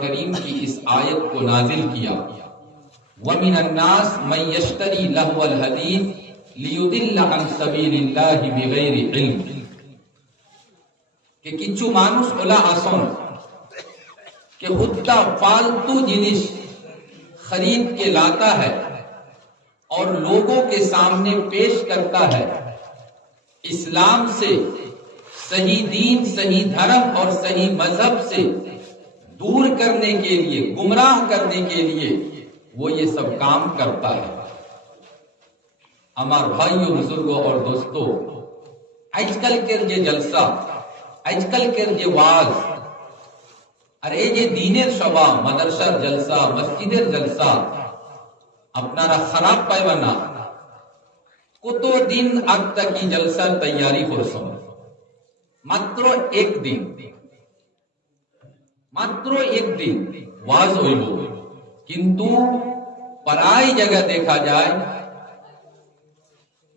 کریم کی اس آیت کو نازل کیا، وَمِنَ النَّاسِ مَن يَشْتَرِي لَهْوَ الْحَدِيثِ لِيُضِلَّ عَن سَبِيلِ اللَّهِ بِغَيْرِ عِلْمٍ، کہ کچھو মানুষ ওলা আসন کہ اتنا فالتو جنس خرید کے لاتا ہے اور لوگوں کے سامنے پیش کرتا ہے، اسلام سے، صحیح دین، صحیح دھرم اور صحیح مذہب سے دور کرنے کے لیے، گمراہ کرنے کے لیے وہ یہ سب کام کرتا ہے۔ ہمار بھائیوں، بزرگوں اور دوستوں، آج کل کے یہ جلسہ، آج کل کے یہ واز، ارے یہ دینের সভা, মাদ্রাসার জলসা, মসজিদের জলসা আপনারা খারাপ পাইবেন না। কতদিন আগ থেকে জলসার তৈয়ারি করছেন? মাত্র একদিন, মাত্র একদিন ওয়াজ হইল, কিন্তু প্রায় জায়গা দেখা যায়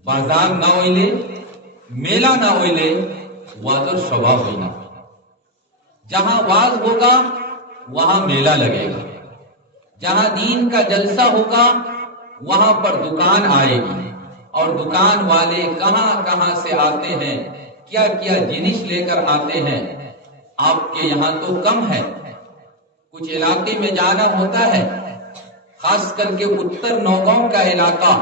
বাজার না হইলে, মেলা না হইলে ওয়াজের সভা হয় না। जहां वाज होगा वहां मेला लगेगा, जहां दीन का जलसा होगा वहां पर दुकान आएगी, और दुकान वाले कहां कहां से आते हैं, क्या क्या जिनिस लेकर आते हैं। आपके यहां तो कम है, कुछ इलाके में जाना होता है, खास करके उत्तर नौगांव का इलाका,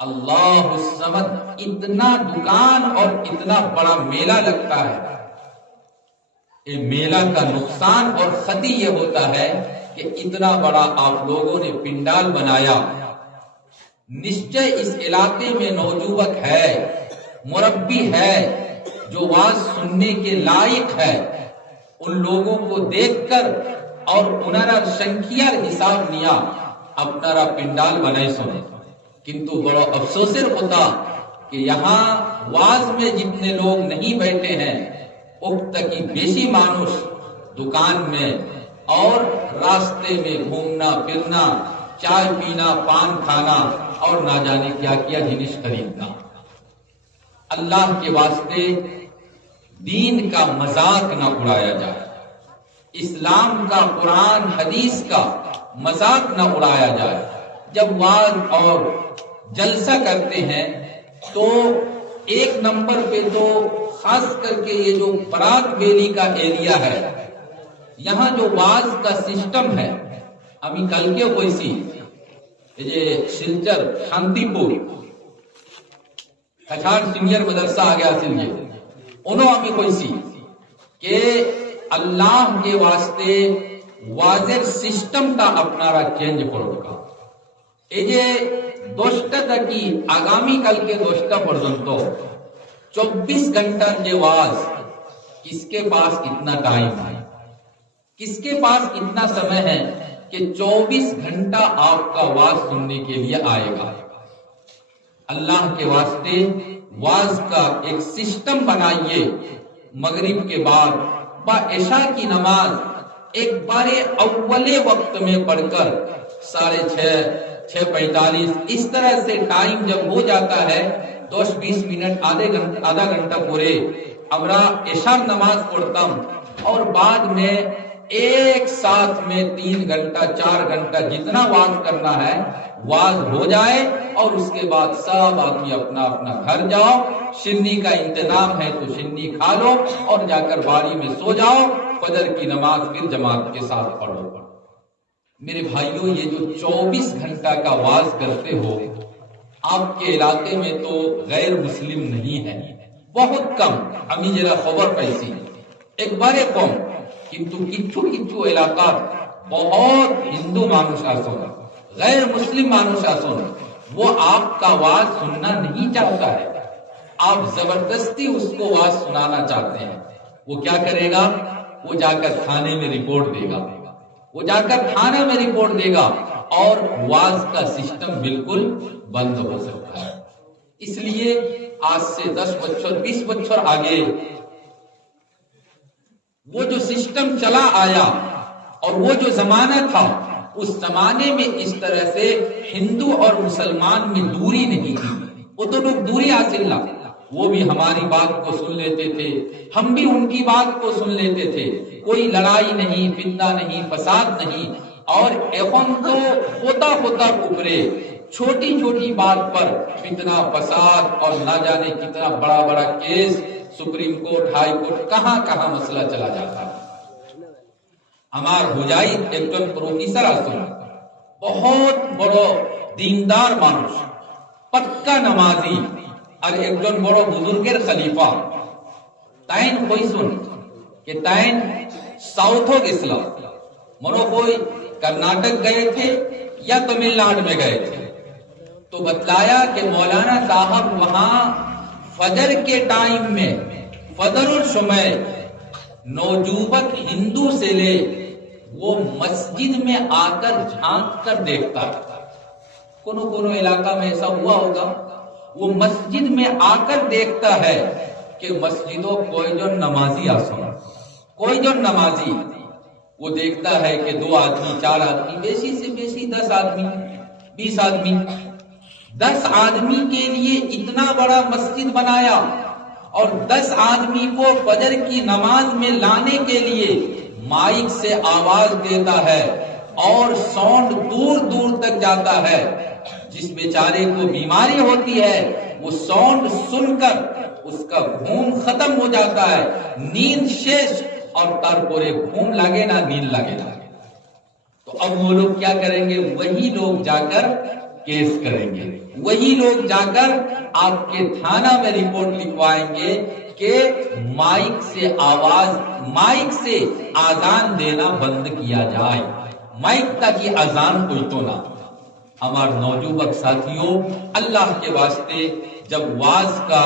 अल्लाह समद, इतना दुकान और इतना बड़ा मेला लगता है। ये मेला का नुकसान और क्षति ये होता है कि इतना बड़ा आप लोगों ने पिंडाल बनाया, निश्चय इस इलाके में नौजुवक है, मुरब्बी है, जो वाज सुनने के लायक है, उन लोगों को देखकर और उनारा संख्यार हिसाब निया अपनारा पिंडाल बनाए सुने। किंतु बड़ा अफसोसेर होता कि यहाँ वाज में जितने लोग नहीं बैठे हैं, उक्त की बेशी मानुष दुकान में और रास्ते में घूमना फिरना, चाय पीना, पान खाना और ना जाने क्या क्या जिनिस खरीदना। अल्लाह के वास्ते दीन का मजाक ना उड़ाया जाए, इस्लाम का, कुरान हदीस का मजाक ना उड़ाया जाए। जब वाज और जलसा करते हैं तो एक नंबर पे तो खास करके ये जो बरात बेली का एरिया है, यहाँ जो वाज का सिस्टम है, अमी कल के वैसी ये शिलचर शांतिपुर कछाड़ सीनियर मदरसा आ गया सिलजे, उन्होंने अमी वैसी के अल्लाह के वास्ते वाजेर सिस्टम का अपनारा चेंज करोगा। ये 10টা থেকে आगामी कल के 10টা पर्यंत 24 घंटा के वाज, किसके पास इतना टाइम है, किसके पास इतना समय है कि 24 घंटा आपका वाज सुनने के लिए आएगा। अल्लाह के वास्ते वाज का एक सिस्टम बनाइए। मगरिब के बाद बा इशा की नमाज एक बारे अव्वले वक्त में पढ़कर 6:30, 6:45 इस तरह से टाइम जब हो जाता है, 10-20 मिनट, आधा घंटा पूरे हमरा इशार नमाज पढ़ता हूं, और बाद में एक साथ में 3 घंटा 4 घंटा जितना वाज करना है वाज हो जाए, और उसके बाद सब आदमी अपना अपना घर जाओ। शिन्नी का इंतजाम है तो शिन्नी खा लो और जाकर बाड़ी में सो जाओ, फजर की नमाज फिर जमात के साथ पढ़ो। मेरे भाइयों, ये जो 24 घंटा का वाज करते हो, आपके इलाके में तो गैर मुस्लिम नहीं है, बहुत कम। আমি যেটা খবর পাইছি একবারে কম, কিন্তু কিছু কিছু এলাকা बहुत हिंदू मानुष आसन, गैर मुस्लिम मानुष आसन, वो आपका वाज सुनना नहीं चाहता है, आप जबरदस्ती उसको वाज सुनाना चाहते हैं। वो क्या करेगा? वो जाकर थाने में रिपोर्ट देगा, वो जाकर थाने में रिपोर्ट देगा, और वाज का सिस्टम बिल्कुल बंद हो सकता है। इसलिए आज से 10 बच्चों 20 बच्चों आगे वो जो सिस्टम चला आया और वो जो जमाना था, उस जमाने में इस तरह से हिंदू और मुसलमान में दूरी नहीं थी। वो तो लोग दूरी हासिल ला, वो भी हमारी बात को सुन लेते थे, हम भी उनकी बात को सुन लेते थे, کوئی لڑائی نہیں، فتنہ نہیں، فساد نہیں، اور এখন تو ہوتا ہوتا اوپرے چھوٹی چھوٹی بات پر فتنہ فساد اور نہ جانے کتنا بڑا بڑا case, supreme court, high court, کہاں کہاں مسئلہ چلا جاتا ہے۔ আমার হুজাইদ একজন প্রফেসর আছেন, বহুত বড় দিনদার মানুষ, পাক্কা নামাজি, আর একজন বড় বুজুর্গের খলিফা। তাইন কইসুন कि ताइन साउथ हो इस्लाम मनो कोई कर्नाटक गए थे या तमिलनाडु में गए थे, तो बतलाया कि मौलाना साहब वहां फजर के टाइम में, फजरुल समय, नौजुवक हिंदू से ले वो मस्जिद में आकर झांक कर देखता है। कोनो कोनो इलाका में ऐसा हुआ होगा, वो मस्जिद में आकर देखता है कि मस्जिदों कोई जो नमाजी आसन, कोई जो नमाजी, वो देखता है कि 2 आदमी 4 आदमी, बेसी से बेसी 10 आदमी 20 आदमी, 10 आदमी के लिए इतना बड़ा मस्जिद बनाया, और 10 आदमी को फजर की नमाज में लाने के लिए माइक से आवाज देता है, और साउंड दूर दूर तक जाता है। जिस बेचारे को बीमारी होती है वो साउंड सुनकर उसका घूम खत्म हो जाता है, नींद शेष, और तारपोरे घूम लगे ना नींद लगे ना। तो अब वो लोग क्या करेंगे, वही लोग जाकर केस करेंगे, वही लोग जाकर आपके थाना में रिपोर्ट लिखवाएंगे कि माइक से आजान देना बंद किया जाए, माइक ताकि अजान कोई तो ना। हमारे नौजुवक साथियों, अल्लाह के वास्ते जब वाज का,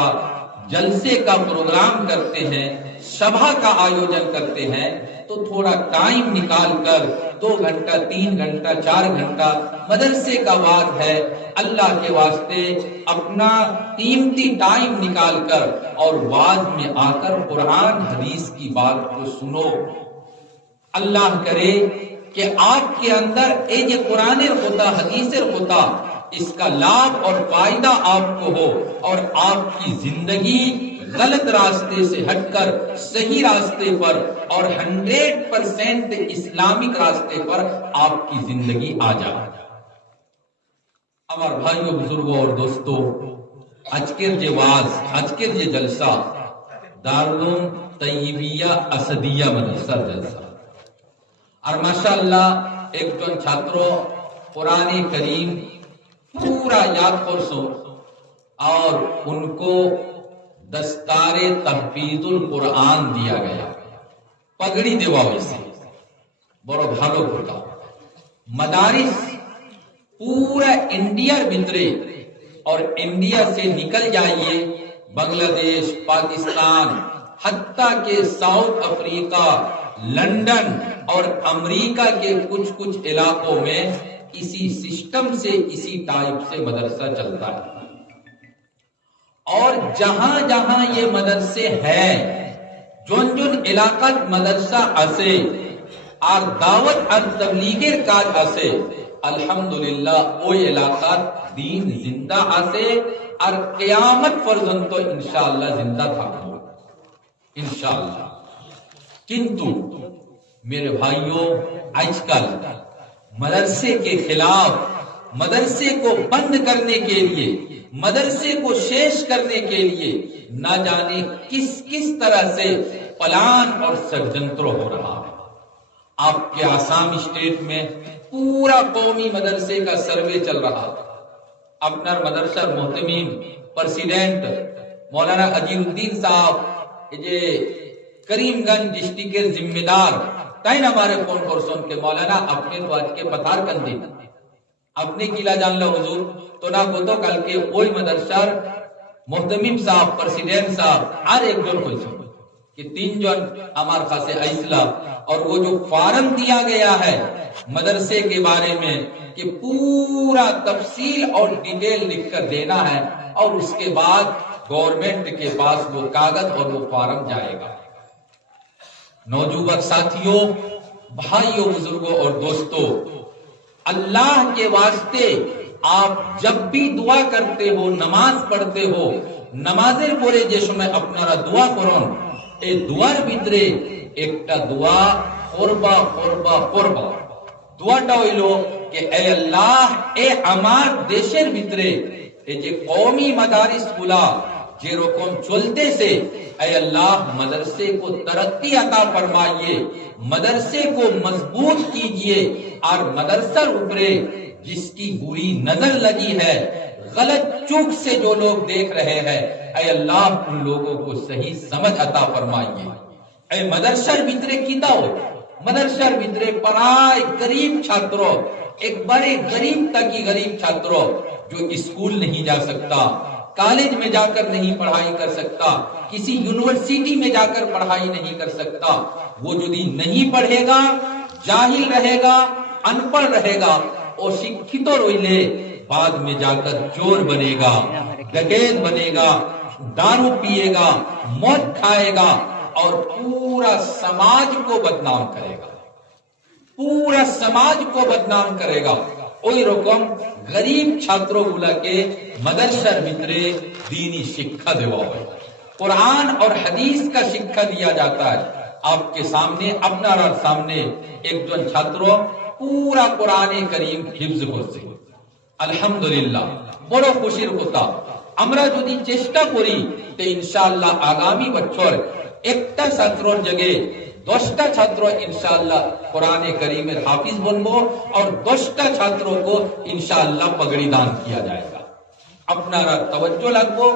जलसे का प्रोग्राम करते हैं, सभा का आयोजन करते हैं, तो थोड़ा टाइम निकाल कर 2 घंटा 3 घंटा 4 घंटा मदरसे का वाज है, अल्लाह के वास्ते अपना कीमती टाइम निकाल कर और वाज में आकर कुरान हदीस की बात को सुनो। अल्लाह करे कि आपके अंदर ये जो कुरानेर होता, हदीसेर होता, इसका लाभ और फायदा आपको हो, और आपकी जिंदगी गलत रास्ते से हटकर सही रास्ते पर और 100% इस्लामिक रास्ते पर आपकी जिंदगी आ जाए। আমার ভাইও বুজুর্গ और दोस्तों, আজকের যে ওয়াজ, আজকের যে জলসা দারুল তৈয়বিয়া আসদিয়া মাদ্রাসার জলসা, আর মাশাআল্লাহ একজন ছাত্র कुरान करीम पूरा याद করছো, और उनको दस्तारे तहफीजुल कुरान दिया गया, पगड़ी देवा वैसे बड़ो भालो होता। मदारिस पूरा इंडिया भितरे, और इंडिया से निकल जाइए बांग्लादेश, पाकिस्तान, हत्ता के साउथ अफ्रीका, लंदन और अमेरिका के कुछ कुछ इलाकों में इसी सिस्टम से, इसी टाइप से मदरसा चलता है। और जहां जहां ये मदरसे हैं, जोन जोन इलाकात मदरसा আছে আর দাওয়াত আর তাবলীগের কাজ আছে, আলহামদুলিল্লাহ ওই এলাকাত দ্বীন জিন্দা আছে, আর কিয়ামত পর্যন্ত ইনশাআল্লাহ জিন্দা থাকবে ইনশাআল্লাহ। কিন্তু मेरे भाइयों, आजकल मदरसे के खिलाफ, मदरसे को बंद करने के लिए, मदरसे को शेष करने के लिए न जाने किस किस तरह से प्लान और षड्यंत्र हो रहा है। आपके आसाम स्टेट में पूरा कौमी मदरसे का सर्वे चल रहा है। अपना मदरसा मोहतमीम प्रेसिडेंट मौलाना अजीरुद्दीन साहब, ये करीमगंज डिस्ट्रिक्ट के जिम्मेदार তাই না हमारे फोन করছেন के मौलाना अपने तो आज के पथार कर दी, अपने किला जानला हुजूर, तो ना को तो कल के ওই मदरसार मोहतमीम साहब, प्रेसिडेंट साहब আর একজন হইছে कि 3 জন আমার কাছে আইসলা, और वो जो फॉर्म दिया गया है मदरसे के बारे में कि पूरा तफसील और डिटेल लिख कर देना है, और उसके बाद गवर्नमेंट के पास वो कागज और वो फॉर्म जाएगा। नौजुवक साथियों, भाइयों, बुजुर्गों और दोस्तों, अल्लाह के वास्ते आप जब भी दुआ करते हो, नमाज पढ़ते हो, नमाजेर परे जे समय अपनारा दुआ करन, ए दुआर भितरे একটা দোয়া করবা করবা করবা। দোয়াটা হইল যে এ আল্লাহ, এ আমার দেশের ভিতরে এই যে কওমি মাদারিস গুলা যেরকম চলতেছে, اے اللہ مدرسے کو ترقی عطا فرمائیے، مدرسے کو مضبوط کیجئے، اور مدرسہ اوپرے جس کی بری نظر لگی ہے، غلط چوک سے جو لوگ دیکھ رہے ہیں، اے اللہ ان لوگوں کو صحیح سمجھ عطا فرمائیے۔ اے مدرسہ بھیترے کیتا ہو، مدرسہ بھیترے پڑھائی غریب چھاتروں، ایک بڑے غریب تک ہی غریب چھاتروں جو اسکول نہیں جا سکتا، کالج میں جا کر نہیں پڑھائی کر سکتا، کسی یونیورسٹی میں جا کر پڑھائی نہیں کر سکتا، وہ جو نہیں پڑھے گا، جاہل رہے گا، ان پڑھ رہے گا، اور شکھت روئلے بعد میں جا کر چور بنے گا، ڈکیت بنے گا، دارو پیے گا، موت کھائے گا، اور پورا سماج کو بدنام کرے گا، پورا سماج کو بدنام کرے گا۔ ওই রকম গরিব ছাত্রগুলোকে মাদ্রাসার ভিতরে دینی শিক্ষা দেওয়া হয়, কোরআন और হাদিস का শিক্ষা दिया जाता है। आपके सामने, আপনার সামনে একজন ছাত্র পুরা কোরআনে কারীম হিফজ করছে, আলহামদুলিল্লাহ, বড় খুশির কথা। আমরা যদি চেষ্টা করি তো ইনশাআল্লাহ আগামী বছর একটা ছাত্রর জায়গায় 10টা ছাত্র इंशाअल्लाह कुरान करीम हाफिज बनबो और 10টা ছাত্র को इंशाअल्लाह पगड़ी दान किया जाएगा। আপনারা তওয়াজ্জো লাগবো,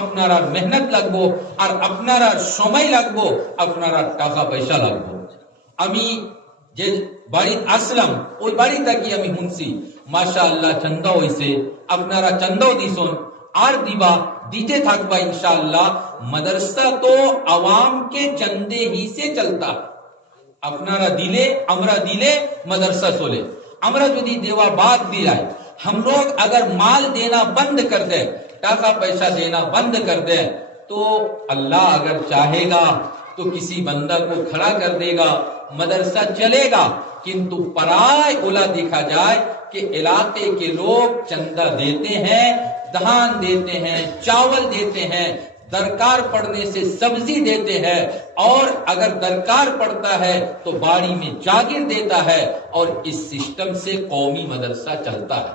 আপনারা মেহনত লাগবো, আর আপনারা সময় লাগবো, আপনারা টাকা পয়সা লাগবো। আমি যে বাড়ি আসলাম ওই বাড়িটা কি আমি শুনছি মাশাআল্লাহ চান্দা হইছে, আপনারা চান্দাও দিছুন আর দিবা, দিতে থাকবা इंशाअल्लाह। मदरसा तो आवाम के चंदे ही से चलता, আপনারা দিলে আমরা দিলে मदरसा चले। আমরা যদি দেওয়া বাদ দিলাই, हम लोग अगर माल देना बंद कर दे, टाका पैसा देना बंद कर दे, तो अल्लाह अगर चाहेगा तो किसी बंदा को खड़ा कर देगा, मदरसा चलेगा। किंतु पराय उला देखा जाए कि इलाके के लोग चंदा देते हैं, धान देते हैं, चावल देते हैं, दरकार पड़ने से सब्जी देते हैं, और अगर दरकार पड़ता है तो बाड़ी में जागिर देता है, और इस सिस्टम से कौमी मदरसा चलता है।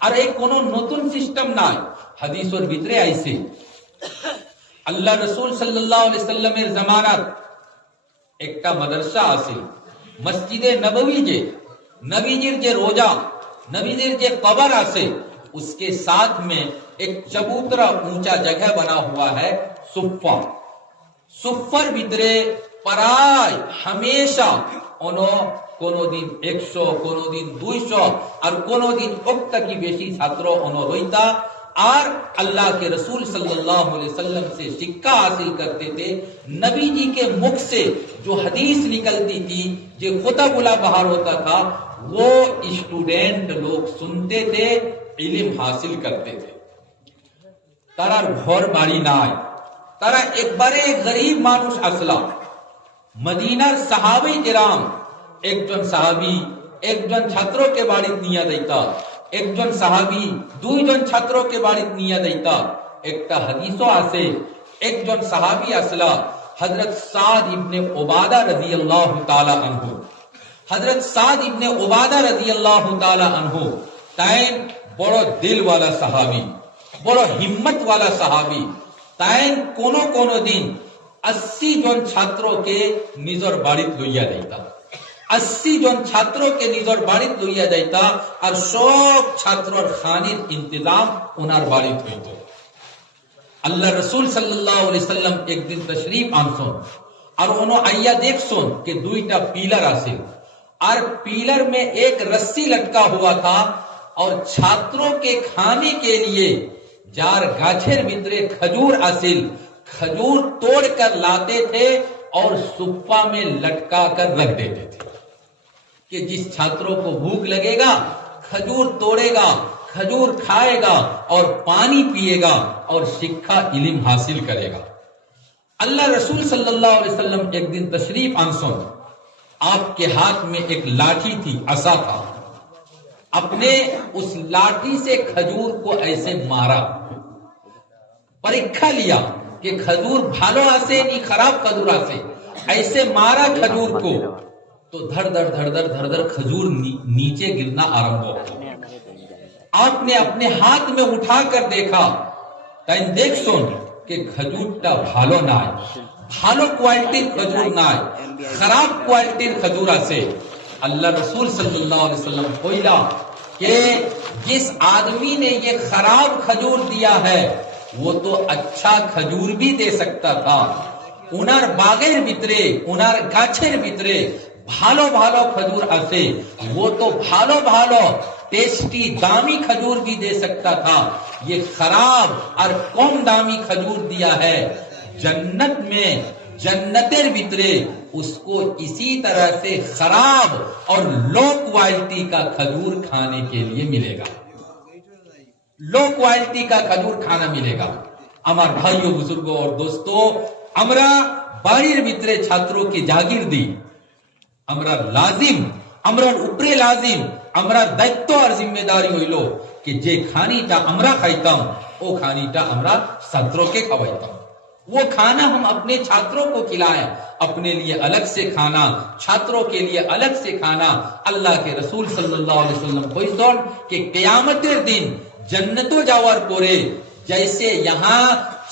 और एक कोनो नतून सिस्टम ना हदीस और ভিতরে আইছে আল্লাহ রাসূল সাল্লাল্লাহু আলাইহি সাল্লামের জামানাত একটা মাদ্রাসা আছে, মসজিদে নববী, যে নবীজির যে রোজা, নবীজির যে কবর আছে, उसके साथ में एक चबूतरा ऊंचा जगह बना हुआ है, सुफ्फा। सुफ्फर ভিতরে पराय हमेशा ono কোনো দিন 100, কোনো দিন 200, আর কোনো দিন ওক্ত কি বেশি ছাত্র ono রইতা, আর अल्लाह के रसूल सल्लल्लाहु अलैहि वसल्लम से शिक्षा हासिल करते थे। नबी जी के मुख से जो हदीस निकलती थी, जो खुतबुला बाहर होता था, वो स्टूडेंट लोग सुनते थे, इल्म हासिल करते थे। তারার ঘর বাড়ি নাই, তারা একবারে গরিব মানুষ আসলা। মদিনার সাহাবী কিরাম, একজন সাহাবী একজন ছাত্রকে বাড়িতে নিয়ে দিতা, একজন সাহাবী দুইজন ছাত্রকে বাড়িতে নিয়ে দিতা। একটা হাদিসও আছে, একজন সাহাবী আসলা, হযরত সাদ ইবনে উবাদা রাদিয়াল্লাহু তাআলা আনহু। হযরত সাদ ইবনে উবাদা রাদিয়াল্লাহু তাআলা আনহু তাইন বড় দিল वाला সাহাবী, বড় হিম্মত वाला সাহাবী। তাইন কোন কোন দিন 80 জন ছাত্রকে নিজের বাড়িতে লইয়া যাইতা, 80 জন ছাত্রকে নিজের বাড়িতে লইয়া যাইতা, আর সব ছাত্রর খানির ইন্তজাম ওনার বাড়িতে হইত। আল্লাহ রাসূল সাল্লাল্লাহু আলাইহি সাল্লাম একদিন তশরীফ আনছন, আর ওনো আইয়া দেখছন कि দুইটা পিলার আছে, और पिलर में एक रस्सी लटका हुआ था, और छात्रों के खाने के लिए जार गाछेर भितरे खजूर आसिल, खजूर तोड़ कर लाते थे और सुप्पा में लटका कर रख देते थे कि जिस छात्रों को भूख लगेगा खजूर तोड़ेगा, खजूर खाएगा और पानी पिएगा और शिक्षा इल्म हासिल करेगा। अल्लाह रसूल सल्लल्लाहु अलैहि वसल्लम एक दिन तशरीफ आनसन, आपके हाथ में एक लाठी थी, असा था, अपने उस लाठी से खजूर को ऐसे मारा, परीक्षा लिया कि खजूर भालो आसे नी खराब खजूर आसे, ایسے مارا کھجور کو تو دھڑ دھڑ کھجور نیچے گرنا آرمب ہو. آپ نے اپنے ہاتھ میں اٹھا کر دیکھا تین دیکھ سن کہ کھجورটা ভালো নাই, ভালো কোয়ালিটির खजूर নাই, खराब কোয়ালিটির खजूर আছে. اللہ رسول صلی اللہ علیہ وسلم কইলা کہ جس آدمی نے یہ خراب کھجور دیا ہے وہ تو اچھا کھجور بھی دے سکتا تھا. উনার বাগের ভিতরে উনার গাছের ভিতরে ভালো ভালো खजूर আছে, वो तो ভালো ভালো टेस्टी दामी खजूर भी दे सकता था. ये खराब और कम दामी खजूर दिया है. जन्नत में जन्नतेर भीतरे उसको इसी तरह से खराब और लो क्वालिटी का खजूर खाने के लिए मिलेगा. लो क्वालिटी का खजूर खाना मिलेगा. আমার ভাইও বুজুর্গ और दोस्तों, আমরা বাড়ির ভিতরে ছাত্রকে জাগির দিই, আমরা লাজিম, আমরার উপরে লাজিম, আমরা দায়িত্ব আর জিম্মেদারি হইল कि যে খানিটা আমরা খাইতাম ও খানিটা আমরা ছাত্রকে খাওয়াইতাম. वो खाना हम अपने छात्रों को खिलाएं. अपने लिए अलग से खाना, छात्रों के लिए अलग से खाना. अल्लाह के रसूल सल्लल्लाहु अलैहि वसल्लम কইছেন कि কিয়ামতের দিন जन्नतो जावार परे जैसे यहाँ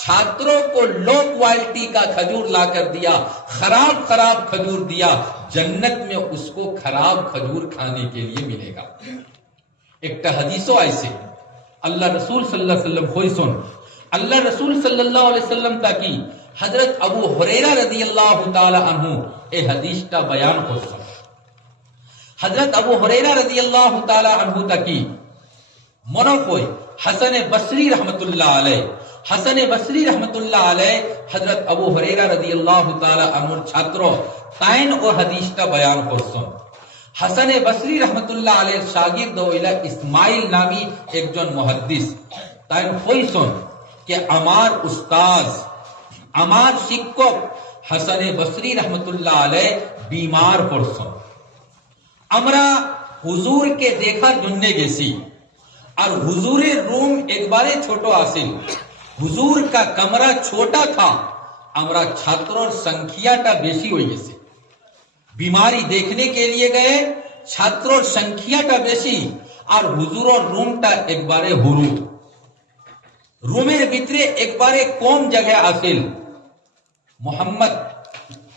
छात्रों को लो क्वालिटी का खजूर ला कर दिया, खराब खजूर दिया, जन्नत में उसको खराब खजूर खाने के लिए मिलेगा. एक हदीसो ऐसे अल्लाह रसूल सल्लल्लाहु अलैहि वसल्लम কইছেন, अल्लाह रसूल सल्लल्लाहु अलैहि वसल्लम ताकि हजरत अबू हुरैरा रदियल्लाहु ताला अन्हु ए हदीसটা बयान করছেন. हजरत अबू हुरैरा रदियल्लाहु ताला अन्हु ताकि মনে কই হাসান বসরি রহমতুল্লাহ আলাইহি, হাসান বসরি রহমতুল্লাহ আলাইহি হযরত আবু হুরায়রা রাদিয়াল্লাহু তাআলা আনহুর ছাত্র তাইন ও হাদিসটা বয়ান করছেন. হাসান বসরি রহমতুল্লাহ আলাইহির শাগির্দ হইলা ইসমাইল নামী একজন মুহাদ্দিস. তাইন কইছেন যে আমার উস্তাদ, আমার শিক্ষক হাসান বসরি রহমতুল্লাহ আলাইহি बीमार পড়ছেন. আমরা হুজুরকে দেখার জন্য গেছি और हुजूरे रूम एक बारे छोटो आसिल. हुजूर का कमरा छोटा था, हमरा छात्रों संख्या टा बेसी हो गए. बीमारी देखने के लिए गए, छात्रों संख्या टा बेसी और हुजूर रूम टा एक बारे हुरु. रूमेर भीतरे एक बारे कम जगह आसिल. मोहम्मद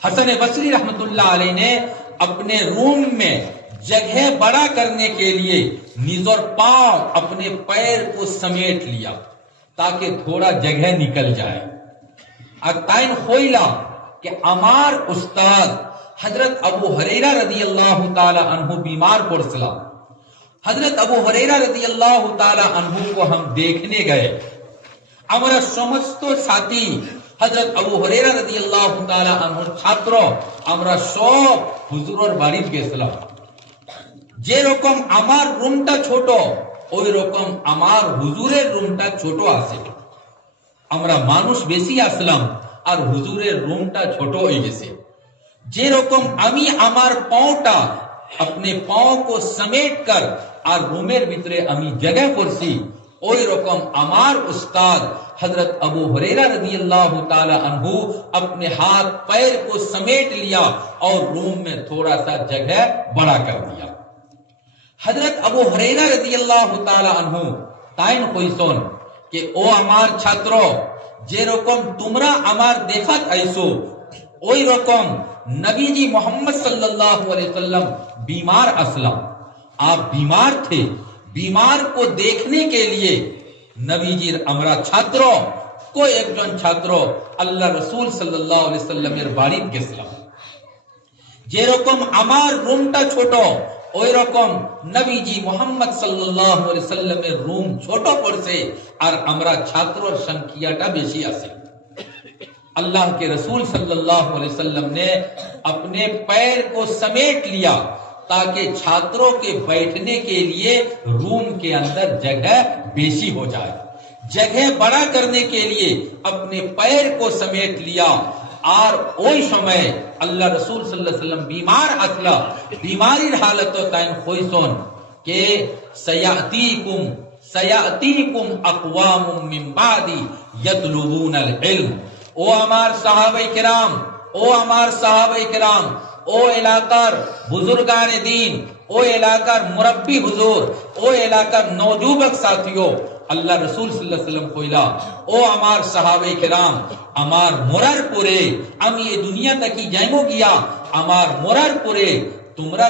हसन बसरी रहमतुल्लाह अलैहि ने अपने रूम में जगह बड़ा करने के लिए निजर पांव अपने पैर को समेट लिया ताकि थोड़ा जगह निकल जाए. और ताइन खोइला कि अमार उस्ताद हजरत अबू हुरैरा रदियल्लाहु ताला अन्हु बीमार पड़सला. हजरत अबू हुरैरा रदियल्लाहु ताला अन्हु को हम देखने गए. हमारा समस्त साथी हजरत अबू हुरैरा रदियल्लाहु ताला अन्हुर छात्र আমরা সব হুজুরের বাড়িতে গেছিলাম. যে রকম আমার রুমটা ছোট ওই রকম আমার হুজুরের রুমটা ছোট আছে. আমরা মানুষ বেশি আসলাম আর হুজুরের রুমটা ছোট হয়ে গেছে. যে রকম আমি আমার পাওটা अपने पांव को समेट कर और रूमेर ভিতরে আমি जगह করছি, ওই রকম আমার উস্তাদ हजरत अबू हुरैरा रदियल्लाहु ताला अन्हु अपने हाथ पैर को समेट लिया और रूम में थोड़ा सा जगह बड़ा कर दिया. हजरत अबू हुरैरा रदियल्लाहु ताला अन्हु ताइन কইছেন कि ओ আমার ছাত্র, যে রকম তোমরা আমার দেখাত আইছো ওই রকম नबीजी मोहम्मद सल्लल्लाहु अलैहि वसल्लम बीमार असलम. आप बीमार थे, बीमार को देखने के लिए नबीजीर আমরা ছাত্র को একজন ছাত্র আল্লাহ রাসূল সাল্লাল্লাহু আলাইহি ওয়াসাল্লামের বাড়িতে গেছিলাম. যে রকম আমার রুমটা ছোট ওই রকম নবীজি মোহাম্মদ সাল্লাল্লাহু আলাইহি ওয়াসাল্লামের রুম ছোট পড়ছে আর আমরা ছাত্রর সংখ্যাটা বেশি আছে. अल्लाह के रसूल सल्लल्लाहु अलैहि वसल्लम ने अपने पैर को समेट लिया ताकि छात्रों के बैठने के लिए रूम के अंदर जगह बेसी हो जाए. जगह बड़ा करने के लिए अपने पैर को समेट लिया और ওই সময় আল্লাহ রাসূল সাল্লাল্লাহু আলাইহি ওয়াসাল্লাম बीमार আসলা. बीमारीर हालत ताइन কইছেন के सयातीकुम अक़वामुम मिन बादी यतलुबूनल इल्म. ओ আমার সাহাবায়ে কেরাম, ও আমার সাহাবায়ে কেরাম, ও এলাকার বুজুর্গান দিন, ও এলাকার মুরব্বী হুজুর, ও এলাকার নওযুবক সাথীও, আল্লাহ রসুল সাল্লাল্লাহু আলাইহি ওয়াসাল্লাম কইলা, ও আমার সাহাবায়ে কেরাম, আমার মরার পরে, আমি এই দুনিয়া থেকে যাইমো গিয়া, আমার মরার পরে তোমরা